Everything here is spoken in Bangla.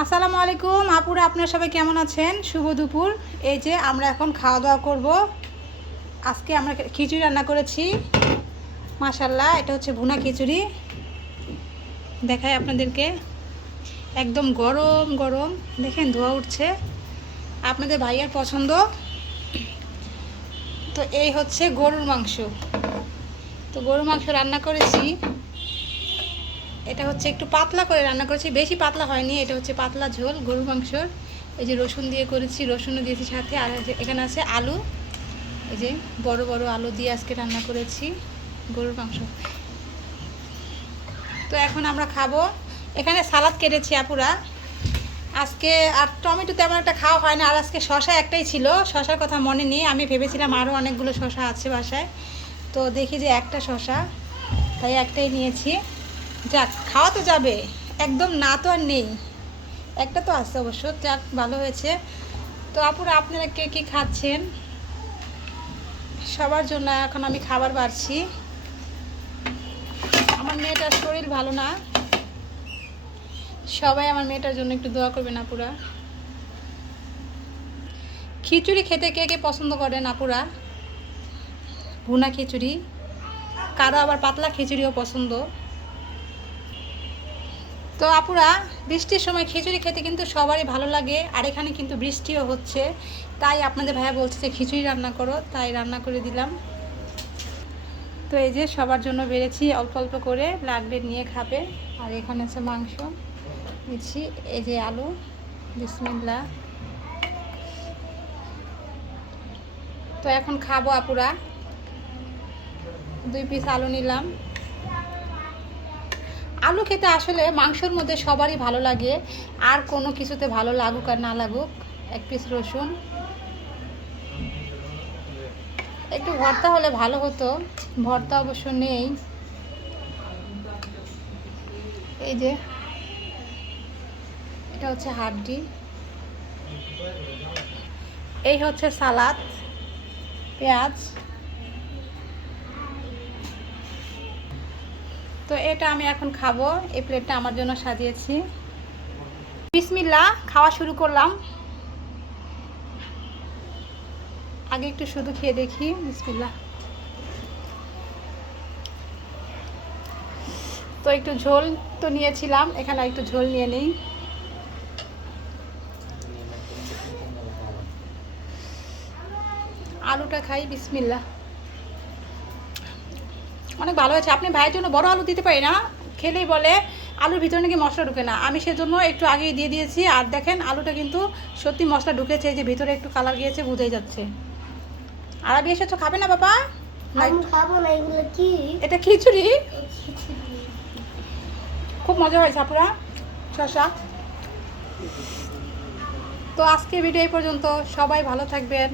আসসালামু আলাইকুম। আপুরা, আপনারা সবাই কেমন আছেন? শুভ দুপুর। এই যে আমরা এখন খাওয়া দাওয়া করব। আজকে আমরা খিচুড়ি রান্না করেছি। মাশাল্লাহ এটা হচ্ছে ভুনা খিচুড়ি। দেখাই আপনাদেরকে। একদম গরম গরম। দেখেন, ধোয়া উঠছে। আপনাদের ভাইয়ের পছন্দ। তো এই হচ্ছে গরুর মাংস। তো গরুর মাংস রান্না করেছি। এটা হচ্ছে একটু পাতলা করে রান্না করেছি, বেশি পাতলা হয়নি, এটা হচ্ছে পাতলা ঝোল, গরুর মাংসর। এই যে রসুন দিয়ে করেছি, রসুনও দিয়েছি সাথে, আর এখানে আছে আলু। এই যে বড় বড় আলু দিয়ে আজকে রান্না করেছি, গরুর মাংস। তো এখন আমরা খাব। এখানে সালাদ কেটেছি আপুরা। আজকে আর টমেটো তেমন একটা খাওয়া হয় না, আর আজকে শশা একটাই ছিল। শশার কথা মনে নেই, আমি ভেবেছিলাম আরও অনেকগুলো শশা আছে বাসায়। তো দেখি যে একটা শশা, তাই একটাই নিয়েছি। যাক, খাওয়া তো যাবে। একদম না তো আর নেই। একটা তো আছে অবশ্য, যাক, ভালো হয়েছে। তো আপুরা, আপনারা কে কী খাচ্ছেন? সবার জন্য এখন আমি খাবার বাড়ছি। আমার মেয়েটার শরীর ভালো না। সবাই আমার মেয়েটার জন্য একটু দোয়া করবেন আপুরা। খিচুড়ি খেতে কে কে পছন্দ করেন আপুরা? ভুনা খিচুড়ি। কারও আবার পাতলা খিচুড়িও পছন্দ। তো আপুরা, বৃষ্টির সময় খিচুড়ি খেতে কিন্তু সবারই ভালো লাগে, আর এখানে কিন্তু বৃষ্টিও হচ্ছে। তাই আপনাদের ভাইয়া বলছে যে খিচুড়ি রান্না করো, তাই রান্না করে দিলাম। তো এই যে সবার জন্য বেড়েছি, অল্প অল্প করে, লাগবে নিয়ে খাবে। আর এখানে আছে মাংস, নিচ্ছি। এই যে আলু বিসমিল্লা তো এখন খাব আপুরা। দুই পিস আলু নিলাম। আলু খেতে আসলে মাংসর মধ্যে সবারই ভালো লাগে। আর কোনো কিছুতে ভালো লাগুক আর না লাগুক, এক পিস রসুন। একটু ভর্তা হলে ভালো হতো, ভর্তা অবশ্য নেই। এই যে, এটা হচ্ছে হাড্ডি এই হচ্ছে সালাদ, পেঁয়াজ। তো এটা আমি এখন খাব। এই প্লেটটা আমার জন্য সাজিয়েছি। বিসমিল্লা খাওয়া শুরু করলাম। আগে একটু শুধু খেয়ে দেখি বিসমিল্লা তো একটু ঝোল তো নিয়েছিলাম, এখানে একটু ঝোল নিয়ে নেই। আলুটা খাই বিসমিল্লা অনেক ভালো হয়েছে। আপনি ভাইয়ের জন্য বড় আলু দিতে পারি না। খেলেই বলে আলুর ভিতরে নাকি মশলা ঢুকে না। আমি সেজন্য একটু আগেই দিয়ে দিয়েছি। আর দেখেন আলুটা কিন্তু সত্যি মশলা ঢুকেছে। যে ভিতরে একটু কালার গিয়েছে বুঝেই যাচ্ছে। আর আগে এসেছ খাবে না বাবা? খাব না এগুলো কি? এটা খিচুড়ি? খুব মজা হয়েছে আপুরা। শশা তো আজকে ভিডিও এই পর্যন্ত। সবাই ভালো থাকবেন।